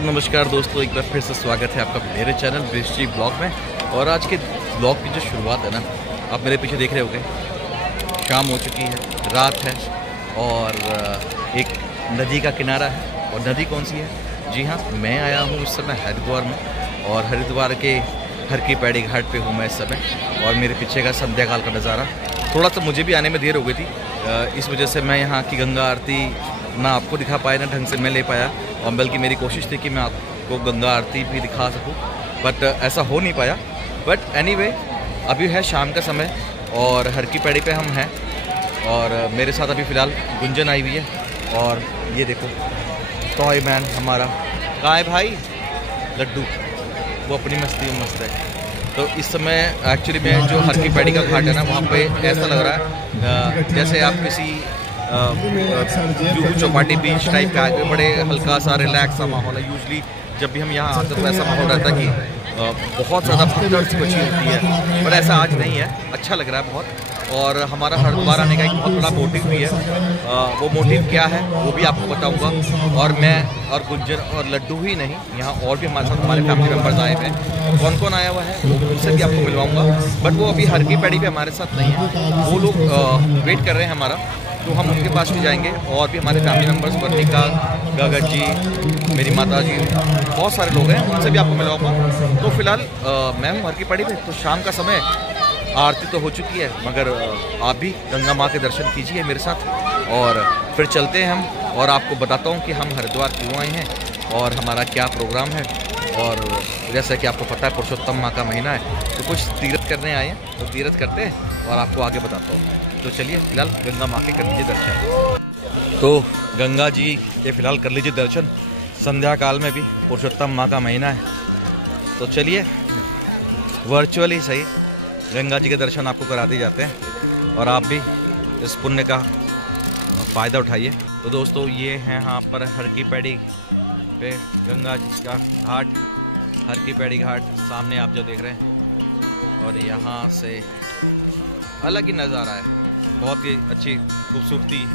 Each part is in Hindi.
नमस्कार दोस्तों, एक बार फिर से स्वागत है आपका मेरे चैनल ब्रिस्टी ब्लॉग में। और आज के ब्लॉग की जो शुरुआत है ना, आप मेरे पीछे देख रहे होंगे, शाम हो चुकी है, रात है और एक नदी का किनारा है। और नदी कौन सी है? जी हाँ, मैं आया हूँ इस समय हरिद्वार में और हरिद्वार के हर की पैड़ी घाट पे हूँ मैं इस समय। और मेरे पीछे का संध्या काल का नज़ारा, थोड़ा सा मुझे भी आने में देर हो गई थी, इस वजह से मैं यहाँ की गंगा आरती ना आपको दिखा पाया ना ढंग से मैं ले पाया। और बल्कि मेरी कोशिश थी कि मैं आपको गंगा आरती भी दिखा सकूं, बट ऐसा हो नहीं पाया। बट एनीवे, अभी है शाम का समय और हर की पैड़ी पे हम हैं और मेरे साथ अभी फ़िलहाल गुंजन आई हुई है। और ये देखो टॉय मैन हमारा कहाँ है भाई? लड्डू, वो अपनी मस्ती में मस्त है। तो इस समय एक्चुअली में जो हर की पैड़ी का घाट है ना, वहाँ पे ऐसा लग रहा है जैसे आप किसी जुहू चौपाटी बीच टाइप का आगे, बड़े हल्का सा रिलैक्स सा माहौल है। यूजली जब भी हम यहाँ आते तो ऐसा माहौल रहता है कि बहुत ज़्यादा भगदड़ सी मची होती है, पर ऐसा आज नहीं है। अच्छा लग रहा है बहुत। और हमारा हरिद्वार आने का एक बहुत बड़ा मोटिव भी है। वो मोटिव क्या है वो भी आपको बताऊंगा। और मैं और गुंजन और लड्डू ही नहीं, यहाँ और भी हमारे साथ हमारे फैमिली मेम्बर्स आए हैं। कौन कौन आया हुआ है उनसे भी आपको मिलवाऊंगा, बट वो अभी हर की पैड़ी पे हमारे साथ नहीं है। वो लोग वेट कर रहे हैं हमारा, तो हम उनके पास भी जाएंगे। और भी हमारे फैमिली मेम्बर्स, वर्णिका, गगन जी, मेरी माता जी, बहुत सारे लोग हैं, उनसे भी आपको मिलवाऊंगा। तो फिलहाल मैं हूँ हर की पैड़ी पे। तो शाम का समय, आरती तो हो चुकी है, मगर आप भी गंगा माँ के दर्शन कीजिए मेरे साथ और फिर चलते हैं हम। और आपको बताता हूँ कि हम हरिद्वार क्यों आए हैं और हमारा क्या प्रोग्राम है। और जैसा कि आपको पता है पुरुषोत्तम माह का महीना है, तो कुछ तीर्थ करने आए हैं, तो तीर्थ करते हैं और आपको आगे बताता हूँ। तो चलिए फिलहाल गंगा माँ के कर लीजिए दर्शन। तो गंगा जी के फिलहाल कर लीजिए दर्शन। संध्या काल में भी पुरुषोत्तम माह का महीना है, तो चलिए वर्चुअली सही गंगा जी के दर्शन आपको करा दिए जाते हैं और आप भी इस पुण्य का फ़ायदा उठाइए। तो दोस्तों, ये हैं यहाँ पर हर की पैड़ी पे गंगा जी का घाट, हर की पैड़ी घाट सामने आप जो देख रहे हैं। और यहाँ से अलग ही नज़ारा है, बहुत ही अच्छी खूबसूरती।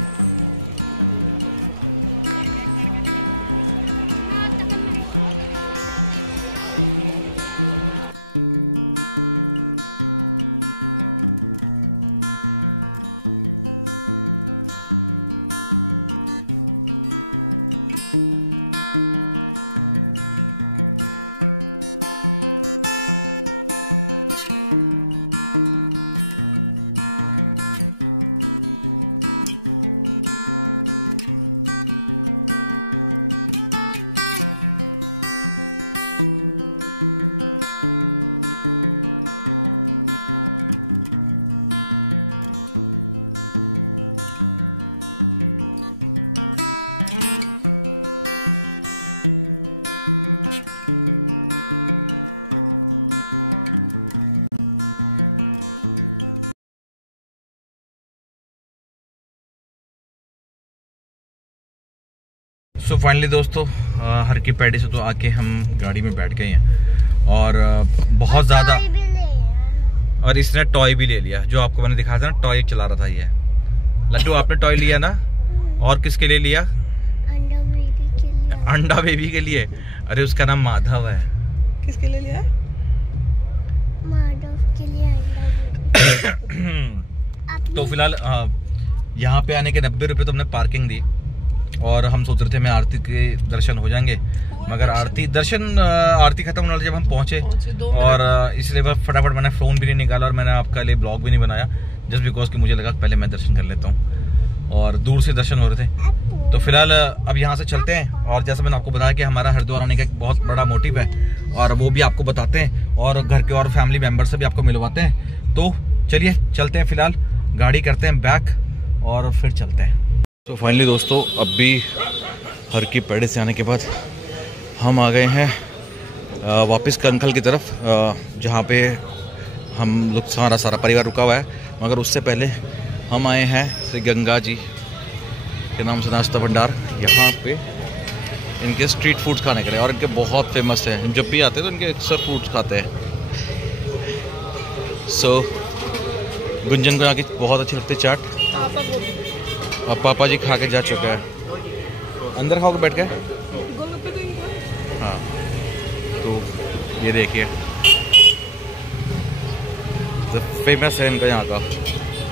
सो फाइनली दोस्तों, हर की पैड़ी से तो आके हम गाड़ी में बैठ गए हैं और बहुत ज़्यादा, और इसने टॉय भी ले लिया जो आपको मैंने दिखाया था ना, टॉय चला रहा था ये। लड्डू, आपने टॉय लिया ना? और किसके लिए लिया? अंडा बेबी के लिए। अरे उसका नाम माधव है। किसके लिए लिया? माधव के लिए अंडा। तो फिलहाल यहाँ पे आने के 90 रुपये तो हमने पार्किंग दी और हम सोच रहे थे मैं आरती के दर्शन हो जाएंगे, मगर आरती खत्म होने वाली जब हम पहुंचे और इसलिए फटाफट मैंने फ़ोन भी नहीं निकाला और मैंने आपका लिए ब्लॉग भी नहीं बनाया, जस्ट बिकॉज कि मुझे लगा पहले मैं दर्शन कर लेता हूं। और दूर से दर्शन हो रहे थे। तो फिलहाल अब यहाँ से चलते हैं और जैसा मैंने आपको बताया कि हमारा हरिद्वार आने का एक बहुत बड़ा मोटिव है और वो भी आपको बताते हैं और घर के और फैमिली मेम्बर से भी आपको मिलवाते हैं। तो चलिए चलते हैं, फिलहाल गाड़ी करते हैं बैक और फिर चलते हैं। तो फाइनली दोस्तों, अब भी हर की पैड़ी से आने के बाद हम आ गए हैं वापस कंखल की तरफ, जहाँ पे हम लोग सारा परिवार रुका हुआ है। मगर उससे पहले हम आए हैं श्री गंगा जी के नाम से नाश्ता भंडार, यहाँ पे इनके स्ट्रीट फूड्स खाने के लिए, और इनके बहुत फेमस है। जब भी आते हैं तो इनके अक्सर फूड्स खाते हैं। सो गुंजन को यहाँ की बहुत अच्छी लगती है चाट, और पापा जी खा के जा चुके हैं। अंदर खाओगे बैठ के? हाँ, तो ये देखिए तो फेमस है इनका यहाँ का।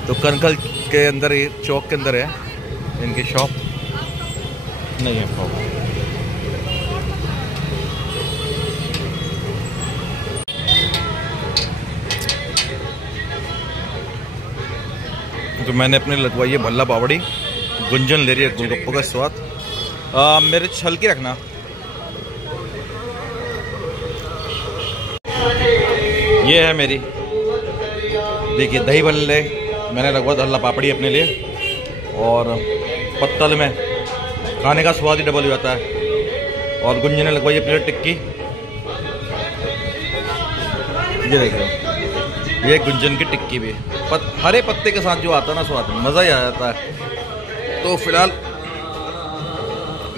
तो कनखल के अंदर, ये चौक के अंदर है इनकी शॉप, नहीं है शॉप। तो मैंने अपने लगवाई है भल्ला पावड़ी, गुंजन ले रही है गोलगप्पों का स्वाद। मेरे हल्की रखना। ये है मेरी, देखिए दही भल्ले मैंने लगवा भल्ला पापड़ी अपने लिए, और पत्तल में खाने का स्वाद ही डबल हो जाता है। और गुंजन ने लगवाई है प्लेट टिक्की, ये देखो ये गुंजन की टिक्की भी हरे पत्ते के साथ जो आता है ना स्वाद, मज़ा ही आ जाता है। तो फिलहाल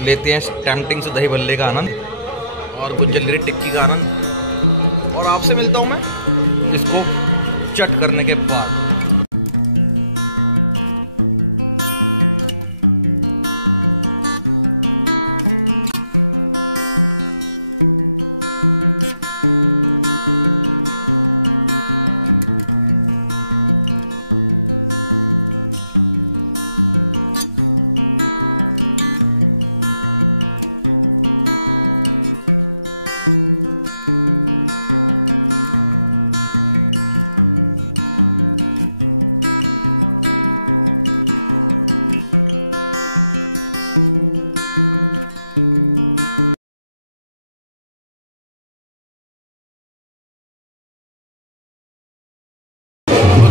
लेते हैं टेम्पटिंग से दही भल्ले का आनंद और गुंजन ले टिक्की का आनंद, और आपसे मिलता हूँ मैं इसको चट करने के बाद।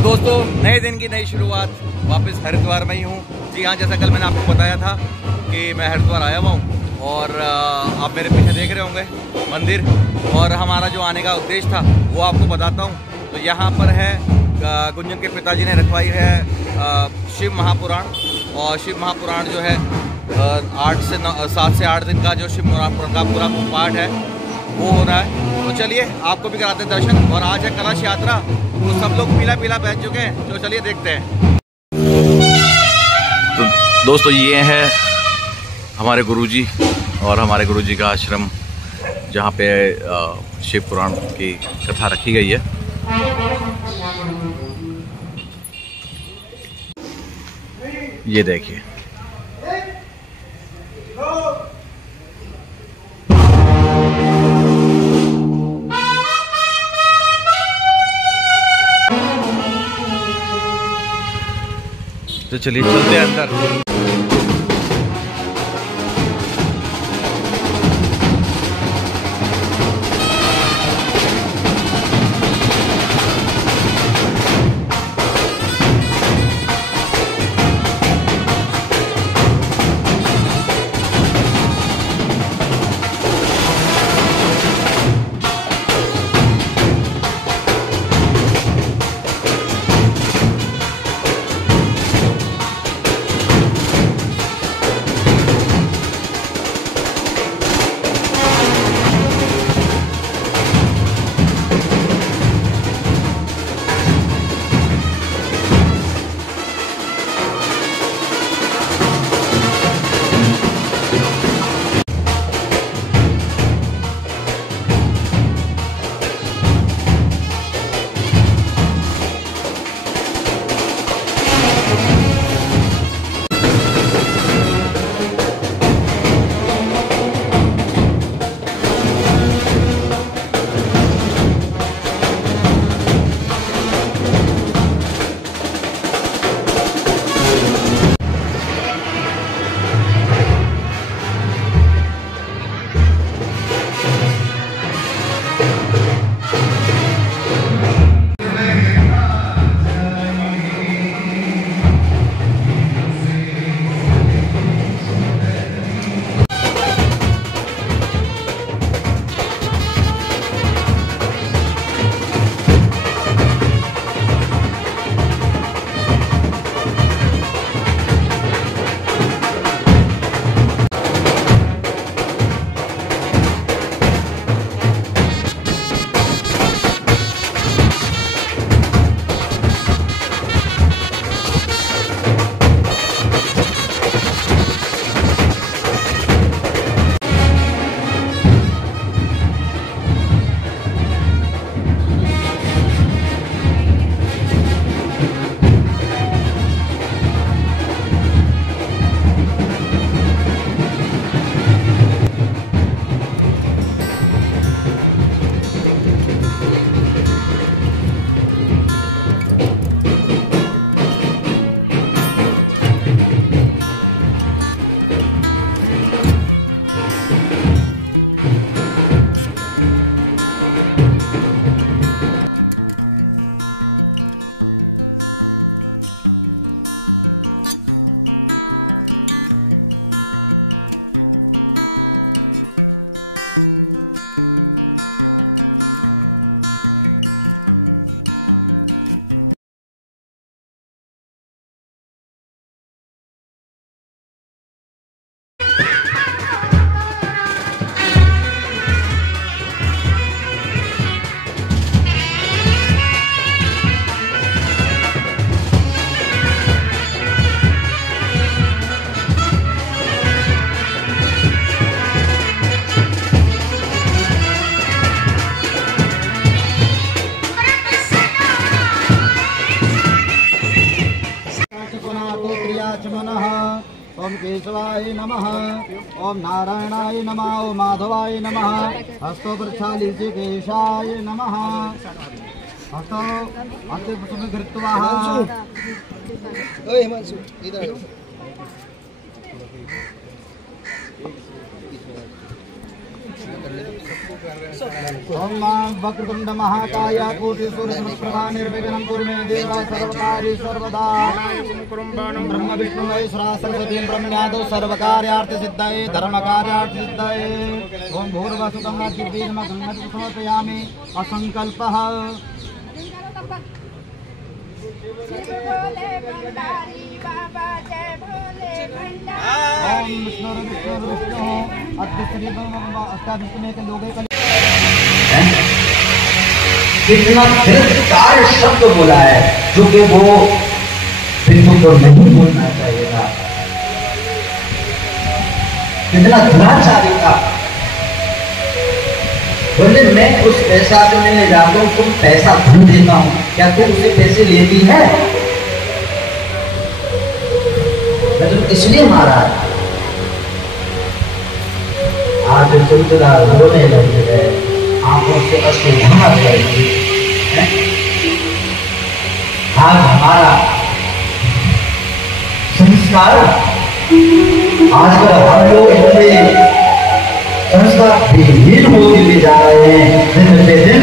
दोस्तों, नए दिन की नई शुरुआत, वापस हरिद्वार में ही हूँ। जी हाँ, जैसा कल मैंने आपको बताया था कि मैं हरिद्वार आया हुआ हूँ, और आप मेरे पीछे देख रहे होंगे मंदिर, और हमारा जो आने का उद्देश्य था वो आपको बताता हूँ। तो यहाँ पर है गुंजन के पिताजी ने रखवाई है शिव महापुराण, और शिव महापुराण जो है 7 से 8 दिन का जो शिव महापुराण का पूरा पाठ है वो हो रहा है। तो चलिए आपको भी कराते हैं दर्शन। और आज है कलश यात्रा, तो सब लोग पीला पीला पहन चुके हैं, तो चलिए देखते हैं। तो दोस्तों, ये है हमारे गुरुजी और हमारे गुरुजी का आश्रम, जहाँ पे शिव पुराण की कथा रखी गई है। ये देखिए, तो चलिए चलते हैं अंदर। आचमनः। ओम केशवाय नमः। ओम नारायणाय नमः। ओम माधवाय नमः। हस्तो प्रक्षाल्य केशाय नमः। हस्तो अत्युत्तम कृत्वा हिमांशु इधर ओम वक्रतुंड महाकाय कोटि सूर्यप्रभा निर्विघ्नं कुरु मे देव सर्वकार्येषु सर्वदा। ब्रह्म विष्णु महेश्वरा सरस्वती ब्रह्मण्यादौ सर्वकार्यार्थ सिद्धये धर्मकार्यार्थ सिद्धये। ओम भूर्भुवस्सुतं नक्षत्रेण समर्पयामि असंकल्पः। ओम विष्णु अष्टादश लोगे कितना तिरस्कार शब्द बोला है जो कि वो विष्णु को नहीं बोलना चाहिए था। कितना दुराचारी था। बोले मैं उस पैसा को मैं जाता हूँ, तुम पैसा भूल देता हूँ, क्या तुम उसे पैसे लेती है? मैं तुम इसलिए मारा है। आज तुलसीदा रोने लगी है, आंखों से अश्रु बहा रही है। आज हमारा संस्कार, आजकल हम लोग इतने संस्कार विहीन होते हुए जा रहे हैं दिन पे दिन।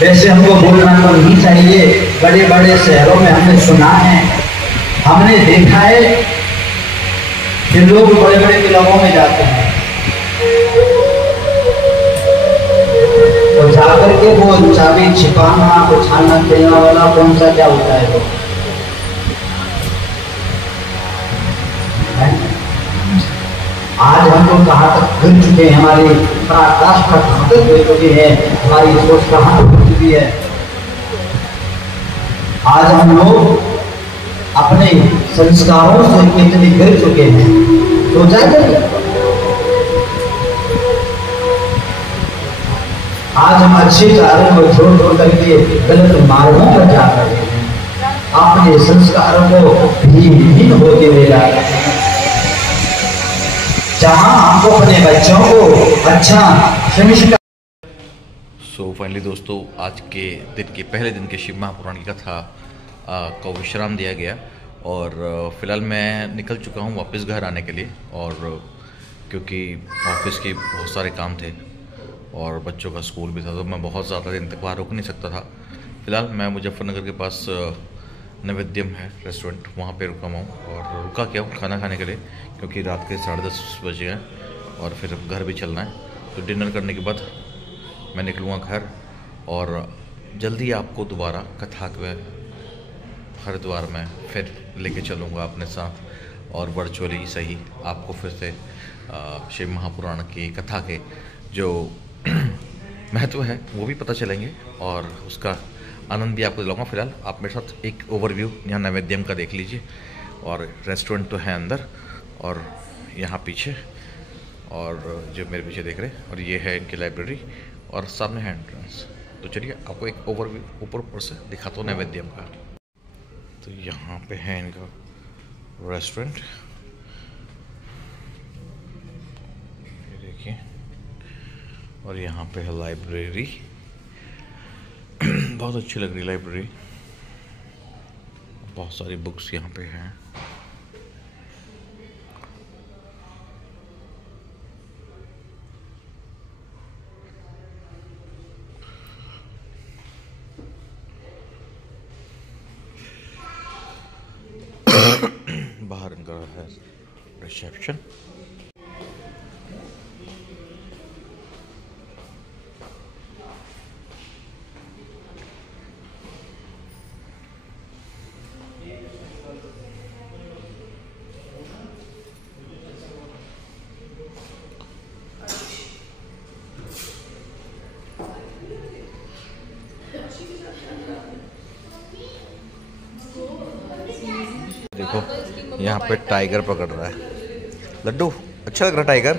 वैसे हमको बोलना तो नहीं चाहिए, बड़े बड़े शहरों में हमने सुना है, हमने देखा है कि लोग बड़े बड़े क्लबों में जाते हैं तो जाकर के वो चाबी छिपाना, उछालना खेलना वाला कौन सा क्या होता है वो। आज हम लोग कहाँ तक गिर चुके हैं, हमारी पराकाष्ठा कहाँ तक गिर चुकी है, हमारी सोच कहाँ तक गिर चुकी है। आज हम लोग अपने संस्कारों से कितने गिर चुके हैं, सोचा जाए। आज हम अच्छे कार्यों को छोड़ छोड़ करके गलत मार्गों पर जा रहे हैं, अपने संस्कारों को विहीन होते हुए जा रहे हैं। जहां हमको अपने बच्चों को अच्छा संस्कार। सो फाइनली दोस्तों, आज के दिन के पहले दिन के शिव महापुराण की कथा को विश्राम दिया गया और फ़िलहाल मैं निकल चुका हूँ वापस घर आने के लिए। और क्योंकि ऑफिस के बहुत सारे काम थे और बच्चों का स्कूल भी था, तो मैं बहुत ज़्यादा दिन तक वहाँ रुक नहीं सकता था। फ़िलहाल मैं मुजफ्फरनगर के पास नैवेद्यम है रेस्टोरेंट, वहाँ पे रुका हूँ और रुका क्या हूँ खाना खाने के लिए, क्योंकि रात के 10:30 बजे हैं और फिर घर भी चलना है। तो डिनर करने के बाद मैं निकलूँगा घर और जल्दी आपको दोबारा कथा के हरिद्वार में फिर लेके चलूँगा अपने साथ, और वर्चुअली सही आपको फिर से शिव महापुराण की कथा के जो महत्व है वो भी पता चलेंगे और उसका आनंद भी आपको दिलाऊंगा। फिलहाल आप मेरे साथ एक ओवरव्यू यहाँ नैवेद्यम का देख लीजिए। और रेस्टोरेंट तो है अंदर और यहाँ पीछे, और जो मेरे पीछे देख रहे हैं, और ये है इनकी लाइब्रेरी और सामने है एंट्रेंस। तो चलिए आपको एक ओवरव्यू ऊपर से दिखाता हूँ नैवेद्यम का। तो यहाँ पे है इनका रेस्टोरेंट, ये देखिए, और यहाँ पे है लाइब्रेरी। बहुत अच्छी लग रही लाइब्रेरी, बहुत सारी बुक्स यहाँ पे हैं। बाहर इनका है रिसेप्शन। देखो यहाँ पे टाइगर पकड़ रहा है लड्डू, अच्छा लग रहा टाइगर,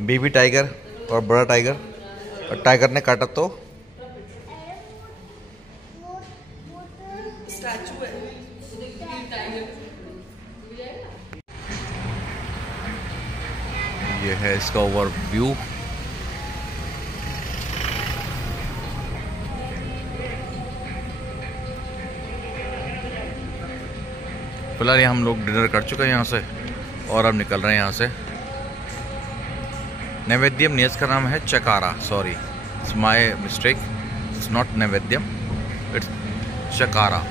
बेबी टाइगर और बड़ा टाइगर। और टाइगर ने काटा तो स्टैचू है। ये है इसका ओवरव्यू। फिलहाल हम लोग डिनर कर चुके हैं यहाँ से और अब निकल रहे हैं यहाँ से। नैवेद्यम नेस का नाम है Chakara, sorry it's my mistake, it's not Naivedyam, it's Chakara.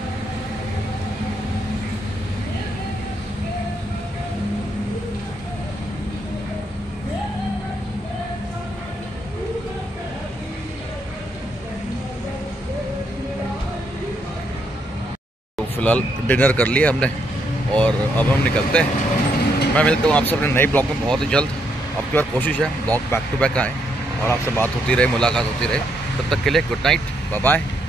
तो फिलहाल डिनर कर लिया हमने और अब हम निकलते हैं। मैं मिलता हूँ आप सबने नए ब्लॉग में बहुत ही जल्द। अब की बार कोशिश है ब्लॉग बैक टू बैक आए और आपसे बात होती रहे, मुलाकात होती रहे। तब तक के लिए गुड नाइट, बाय बाय।